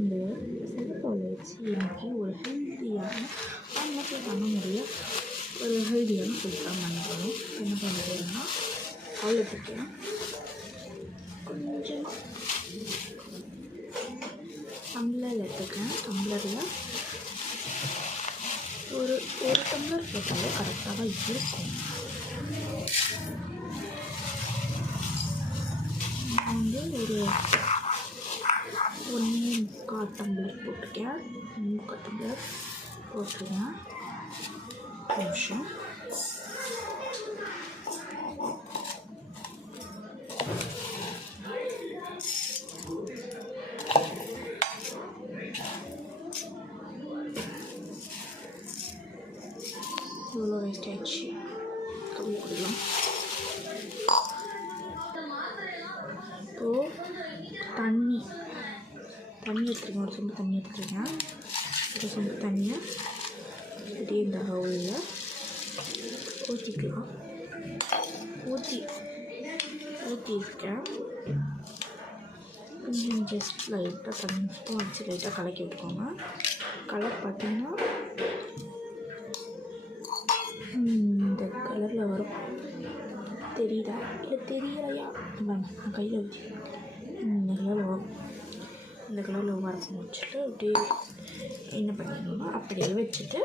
இந்த செல்ஃபோனை வச்சு இன்றைக்கி ஒரு ஹெல்த்தியான நமக்கு பண்ண முடியும் ஒரு ஹெல்த்தியான ஃபுட் தான் பண்ண போகிறோம். என்ன பண்ண போகிறோம்னா பால் எடுத்துக்கலாம், கொஞ்சமாக டம்ளர் எடுத்துக்கிறேன். டம்ளரில் ஒரு டம்ளர் போட்டாலே கரெக்டாக தான் இருக்கும். நான் ஒரு 1.25 டம்ளர் போட்டிருக்கேன். 3/4 டம்ளர் போட்டுருவேன். நிமிஷம் இவ்வளோ வேஸ்ட் ஆகிடுச்சு. கம்மி கொடுக்கலாம். இப்போது தண்ணி எடுத்துருக்கேன். ஒரு சொம்பு தண்ணி எடுத்துருக்கேன். ஒரு சொம்பு தண்ணியை இப்படி இந்த பவுலில் ஊற்றிக்கலாம். ஊற்றிருக்கேன். கொஞ்சம் ஜஸ்ட் லைட்டாக தண்ணி வச்சு லைட்டாக கலக்கி விட்டுக்கோங்க. கலர் பார்த்திங்கன்னா இந்த கலரில் வரும். தெரியுதா இல்லை தெரியலையா? நான் கையில் வச்சு இந்த கலரில் வரும். இந்த கலரில் வரப்போ வச்சுட்டு அப்படியே என்ன பண்ணிடணும்னா அப்படியே வச்சுட்டு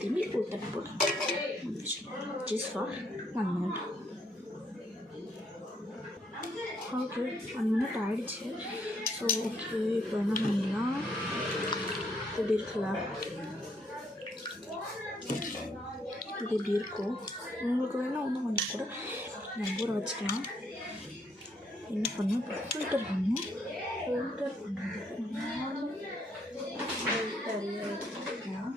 திரும்பி ஊற்ற போடும். Just for 1 minute. Okay, 1 minute ஆகிடுச்சு. ஸோ ஓகே, இப்போ என்ன பண்ணிடலாம், இப்படி இருக்குல்ல, இது இப்படி இருக்கும். உங்களுக்கு வேணால் இன்னும் கொஞ்சம் கூட நான் ஊற வச்சுக்கலாம். என்ன பண்ணணும், ஃபில்டர் பண்ணணும். ஃபில்டர் பண்ணுறதுக்கு நானும் ஃபில்டரையே எடுத்துக்கலாம்.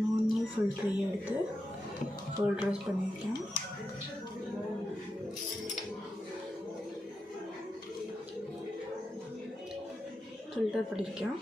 நானும் ஃபில்டரையே எடுத்து ஃபில்டரைஸ் பண்ணியிருக்கேன். ஃபில்டர் பண்ணியிருக்கேன்.